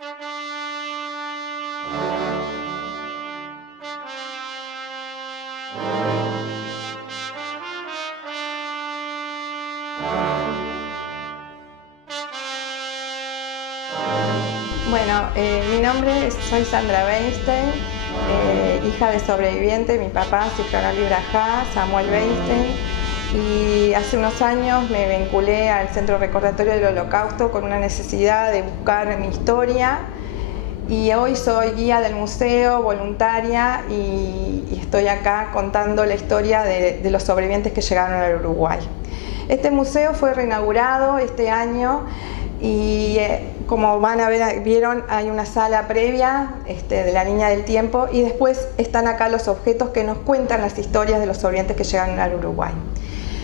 Bueno, soy Sandra Weinstein, hija de sobreviviente. Mi papá, Cifrón Librajá, Samuel Weinstein, y hace unos años me vinculé al Centro Recordatorio del Holocausto con una necesidad de buscar mi historia, y hoy soy guía del museo, voluntaria, y estoy acá contando la historia de los sobrevivientes que llegaron al Uruguay. Este museo fue reinaugurado este año y como vieron, hay una sala previa de la línea del tiempo, y después están acá los objetos que nos cuentan las historias de los sobrevivientes que llegaron al Uruguay.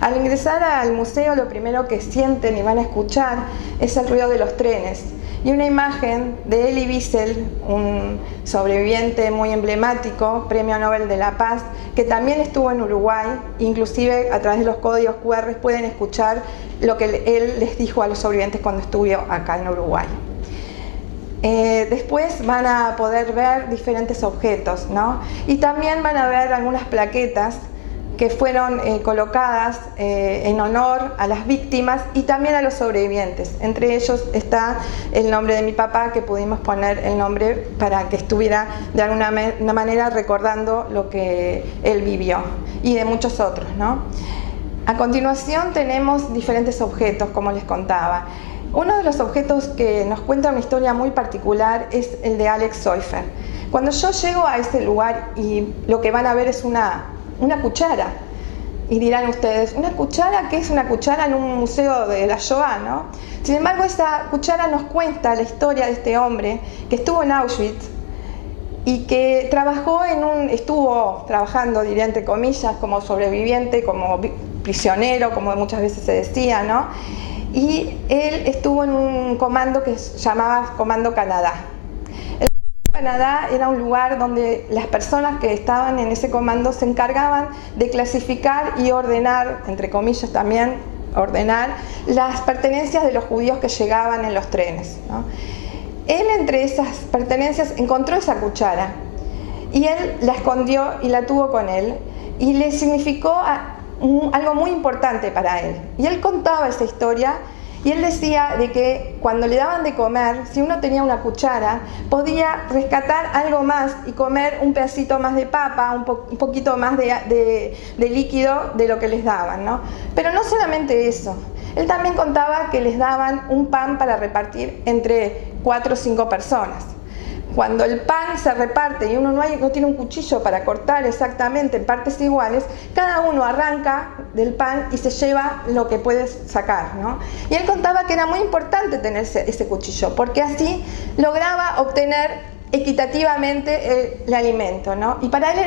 Al ingresar al museo, lo primero que sienten y van a escuchar es el ruido de los trenes y una imagen de Elie Wiesel, un sobreviviente muy emblemático, Premio Nobel de la Paz, que también estuvo en Uruguay. Inclusive a través de los códigos QR pueden escuchar lo que él les dijo a los sobrevivientes cuando estuvo acá en Uruguay. Después van a poder ver diferentes objetos, ¿no? Y también van a ver algunas plaquetas que fueron colocadas en honor a las víctimas y también a los sobrevivientes. Entre ellos está el nombre de mi papá, que pudimos poner el nombre para que estuviera de alguna manera recordando lo que él vivió, y de muchos otros, ¿no? A continuación tenemos diferentes objetos, como les contaba. Uno de los objetos que nos cuenta una historia muy particular es el de Alex Soifer. Cuando yo llego a este lugar, y lo que van a ver es una cuchara, y dirán ustedes, ¿una cuchara? ¿Qué es una cuchara en un museo de la Shoah, no? Sin embargo, esta cuchara nos cuenta la historia de este hombre que estuvo en Auschwitz y que estuvo trabajando, diría entre comillas, como sobreviviente, como prisionero, como muchas veces se decía, ¿no? Y él estuvo en un comando que se llamaba Comando Canadá. Canadá era un lugar donde las personas que estaban en ese comando se encargaban de clasificar y ordenar, entre comillas también, ordenar las pertenencias de los judíos que llegaban en los trenes, ¿no? Él, entre esas pertenencias, encontró esa cuchara y él la escondió y la tuvo con él, y le significó algo muy importante para él. Y él contaba esa historia. Y él decía de que cuando le daban de comer, si uno tenía una cuchara, podía rescatar algo más y comer un pedacito más de papa, un poquito más de líquido de lo que les daban, ¿no? Pero no solamente eso. Él también contaba que les daban un pan para repartir entre 4 o 5 personas. Cuando el pan se reparte y uno no tiene un cuchillo para cortar exactamente en partes iguales, cada uno arranca del pan y se lleva lo que puede sacar, ¿no? Y él contaba que era muy importante tener ese cuchillo, porque así lograba obtener equitativamente el alimento, ¿no? Y para él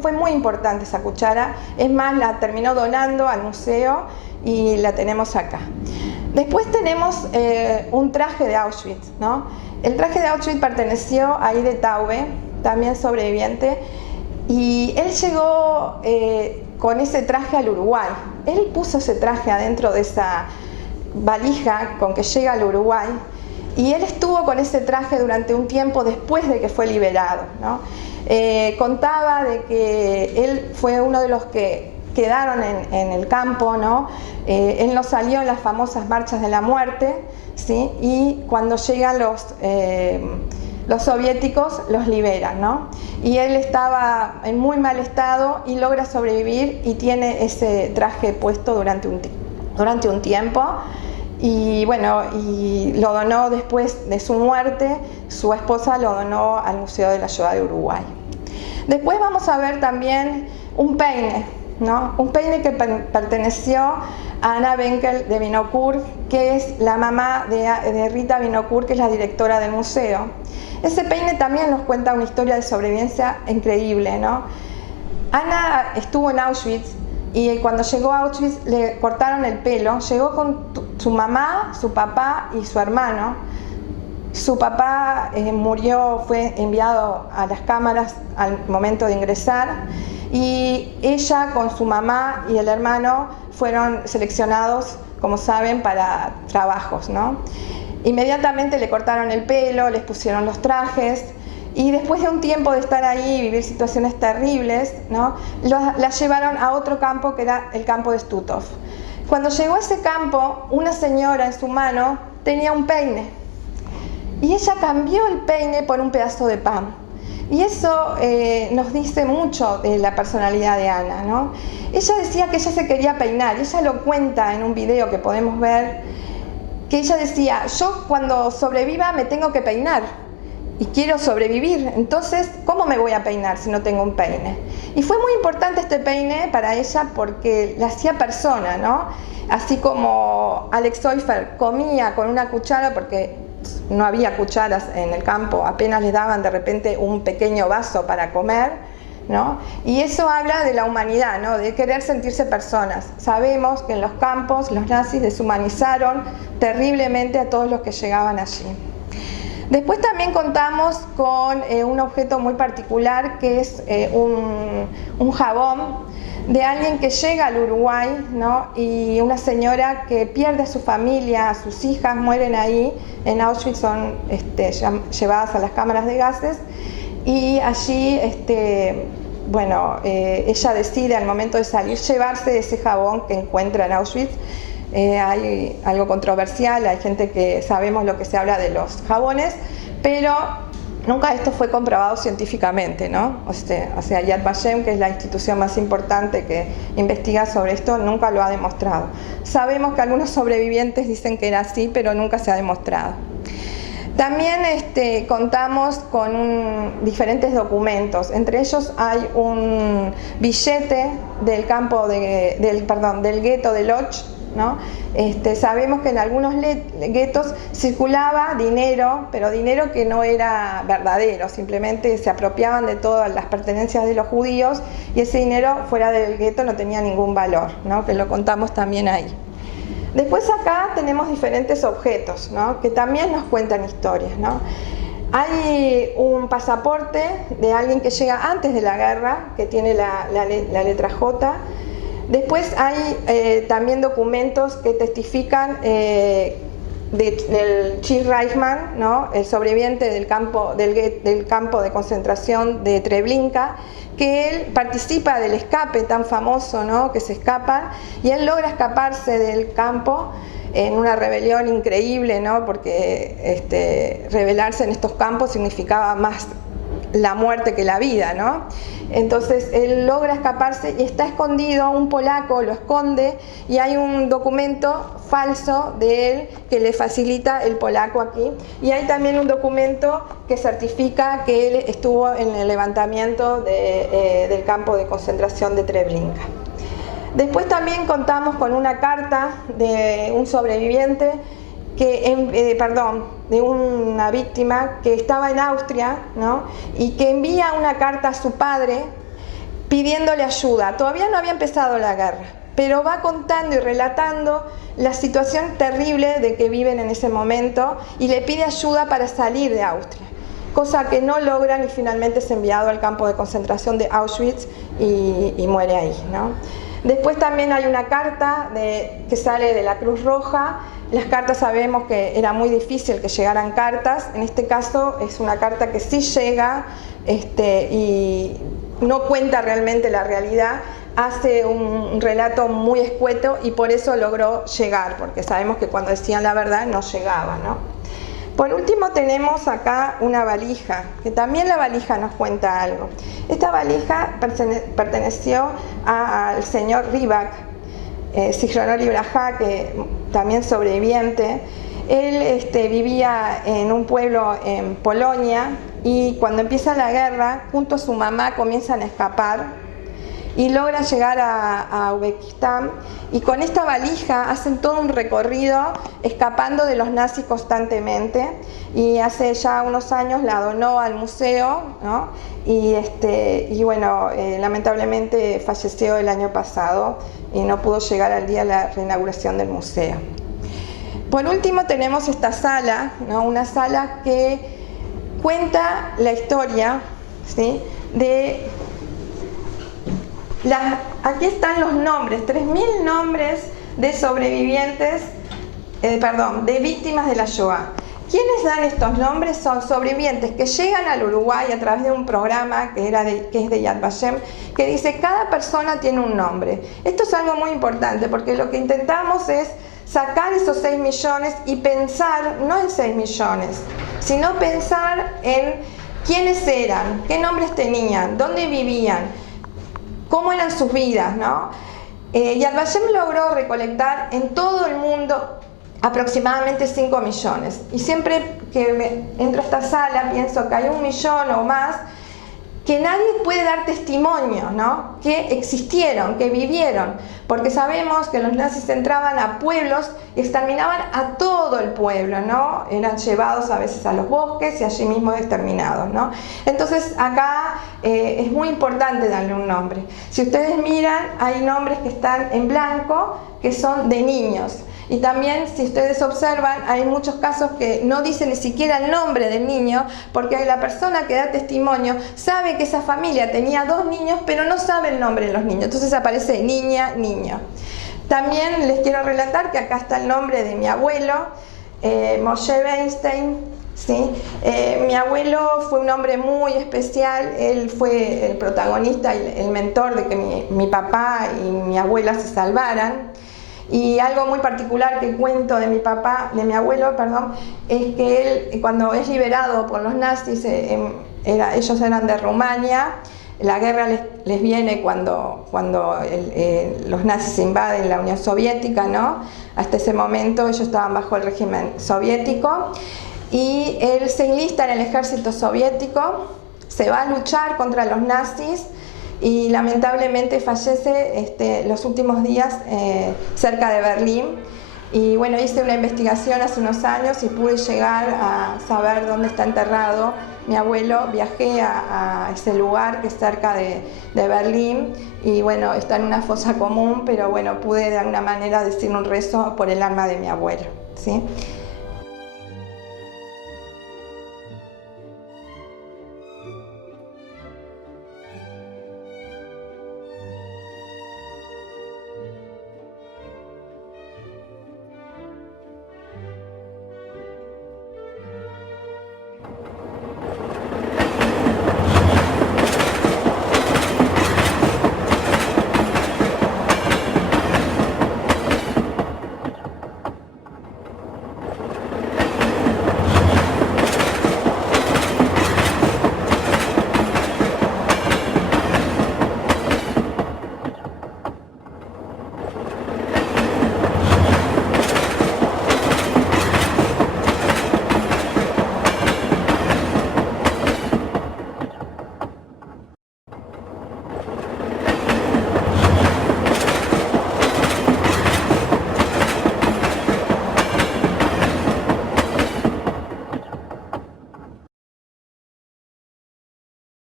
fue muy importante esa cuchara. Es más, la terminó donando al museo y la tenemos acá. Después tenemos un traje de Auschwitz, ¿no? El traje de Auschwitz perteneció a Ide Taube, también sobreviviente, y él llegó con ese traje al Uruguay. Él puso ese traje adentro de esa valija con que llega al Uruguay, y él estuvo con ese traje durante un tiempo después de que fue liberado, ¿no? Contaba de que él fue uno de los que quedaron en el campo, ¿no? Él no salió en las famosas marchas de la muerte, ¿sí? Y cuando llegan los soviéticos, los liberan, ¿no? Y él estaba en muy mal estado y logra sobrevivir, y tiene ese traje puesto durante un tiempo. Y bueno, y lo donó después de su muerte. Su esposa lo donó al Museo de la Shoah de Uruguay. Después vamos a ver también un peine, ¿no? Un peine que perteneció a Ana Benkel de Vinocourt, que es la mamá de Rita Vinocourt, que es la directora del museo. Ese peine también nos cuenta una historia de sobrevivencia increíble, ¿no? Ana estuvo en Auschwitz, y cuando llegó a Auschwitz le cortaron el pelo. Llegó con su mamá, su papá y su hermano. Su papá murió, fue enviado a las cámaras al momento de ingresar, y ella con su mamá y el hermano fueron seleccionados, como saben, para trabajos, ¿no? Inmediatamente le cortaron el pelo, les pusieron los trajes y después de un tiempo de estar ahí y vivir situaciones terribles, ¿no?, la llevaron a otro campo que era el campo de Stutthof. Cuando llegó a ese campo, una señora en su mano tenía un peine y ella cambió el peine por un pedazo de pan. Y eso nos dice mucho de la personalidad de Ana, ¿no? Ella decía que ella se quería peinar, ella lo cuenta en un video que podemos ver, que ella decía, yo cuando sobreviva me tengo que peinar y quiero sobrevivir, entonces ¿cómo me voy a peinar si no tengo un peine? Y fue muy importante este peine para ella porque la hacía persona, ¿no? Así como Alex Oifer comía con una cuchara porque no había cucharas en el campo, apenas les daban de repente un pequeño vaso para comer, ¿no? Y eso habla de la humanidad, ¿no?, de querer sentirse personas. Sabemos que en los campos los nazis deshumanizaron terriblemente a todos los que llegaban allí. Después también contamos con un objeto muy particular que es un jabón de alguien que llega al Uruguay, ¿no?, y una señora que pierde a su familia, a sus hijas, mueren ahí en Auschwitz, son llevadas a las cámaras de gases y allí, bueno, ella decide al momento de salir llevarse ese jabón que encuentra en Auschwitz. Hay algo controversial, hay gente que sabemos lo que se habla de los jabones, pero nunca esto fue comprobado científicamente, ¿no? O sea, Yad Vashem, que es la institución más importante que investiga sobre esto, nunca lo ha demostrado. Sabemos que algunos sobrevivientes dicen que era así, pero nunca se ha demostrado. También contamos con diferentes documentos, entre ellos hay un billete del del gueto de Lodz, ¿no? Sabemos que en algunos guetos circulaba dinero, pero dinero que no era verdadero, simplemente se apropiaban de todas las pertenencias de los judíos y ese dinero fuera del gueto no tenía ningún valor, ¿no?, que lo contamos también ahí. Después acá tenemos diferentes objetos, ¿no?, que también nos cuentan historias, ¿no? Hay un pasaporte de alguien que llega antes de la guerra, que tiene la letra J. Después hay también documentos que testifican del Chief Reichmann, ¿no?, el sobreviviente del campo de concentración de Treblinka, que él participa del escape tan famoso, ¿no?, que se escapan, y él logra escaparse del campo en una rebelión increíble, ¿no?, porque rebelarse en estos campos significaba más la muerte que la vida, ¿no? Entonces él logra escaparse y está escondido, un polaco lo esconde y hay un documento falso de él que le facilita el polaco aquí, y hay también un documento que certifica que él estuvo en el levantamiento del campo de concentración de Treblinka. Después también contamos con una carta de un sobreviviente de una víctima que estaba en Austria, ¿no?, y que envía una carta a su padre pidiéndole ayuda. Todavía no había empezado la guerra, pero va contando y relatando la situación terrible de que viven en ese momento y le pide ayuda para salir de Austria, cosa que no logran y finalmente es enviado al campo de concentración de Auschwitz y muere ahí, ¿no? Después también hay una carta que sale de la Cruz Roja. Las cartas sabemos que era muy difícil que llegaran cartas, en este caso es una carta que sí llega y no cuenta realmente la realidad, hace un relato muy escueto y por eso logró llegar, porque sabemos que cuando decían la verdad no llegaba, ¿no? Por último tenemos acá una valija, que también la valija nos cuenta algo. Esta valija perteneció al señor Rybak, Zichrono Libraja, que también sobreviviente. Él vivía en un pueblo en Polonia y cuando empieza la guerra, junto a su mamá comienzan a escapar y logran llegar a Uzbekistán, y con esta valija hacen todo un recorrido escapando de los nazis constantemente, y hace ya unos años la donó al museo, ¿no? Y bueno, lamentablemente falleció el año pasado y no pudo llegar al día de la reinauguración del museo. Por último tenemos esta sala, ¿no?, una sala que cuenta la historia, ¿sí?, de aquí están los nombres, 3000 nombres de sobrevivientes de víctimas de la Shoah. Quienes dan estos nombres son sobrevivientes que llegan al Uruguay a través de un programa que es de Yad Vashem, que dice cada persona tiene un nombre. Esto es algo muy importante porque lo que intentamos es sacar esos 6 millones y pensar, no en 6 millones, sino pensar en quiénes eran, qué nombres tenían, dónde vivían, cómo eran sus vidas, ¿no? Yad Vashem logró recolectar en todo el mundo aproximadamente 5 millones. Y siempre que entro a esta sala pienso que hay 1 millón o más que nadie puede dar testimonio, ¿no? Que existieron, que vivieron, porque sabemos que los nazis entraban a pueblos y exterminaban a todo el pueblo, ¿no? Eran llevados a veces a los bosques y allí mismo exterminados, ¿no? Entonces acá es muy importante darle un nombre. Si ustedes miran, hay nombres que están en blanco que son de niños. Y también, si ustedes observan, hay muchos casos que no dicen ni siquiera el nombre del niño, porque la persona que da testimonio sabe que esa familia tenía 2 niños, pero no sabe el nombre de los niños. Entonces aparece niña, niño. También les quiero relatar que acá está el nombre de mi abuelo, Moshe Weinstein. ¿Sí? Mi abuelo fue un hombre muy especial. Él fue el protagonista, el mentor de que mi papá y mi abuela se salvaran. Y algo muy particular que cuento de mi abuelo, es que él, cuando es liberado por los nazis, ellos eran de Rumania, la guerra les viene cuando los nazis invaden la Unión Soviética, ¿no? Hasta ese momento ellos estaban bajo el régimen soviético, y él se enlista en el ejército soviético, se va a luchar contra los nazis, y lamentablemente fallece los últimos días cerca de Berlín. Y bueno, hice una investigación hace unos años y pude llegar a saber dónde está enterrado mi abuelo. Viajé a ese lugar que es cerca de Berlín, y bueno, está en una fosa común, pero bueno, pude de alguna manera decir un rezo por el alma de mi abuelo, ¿sí?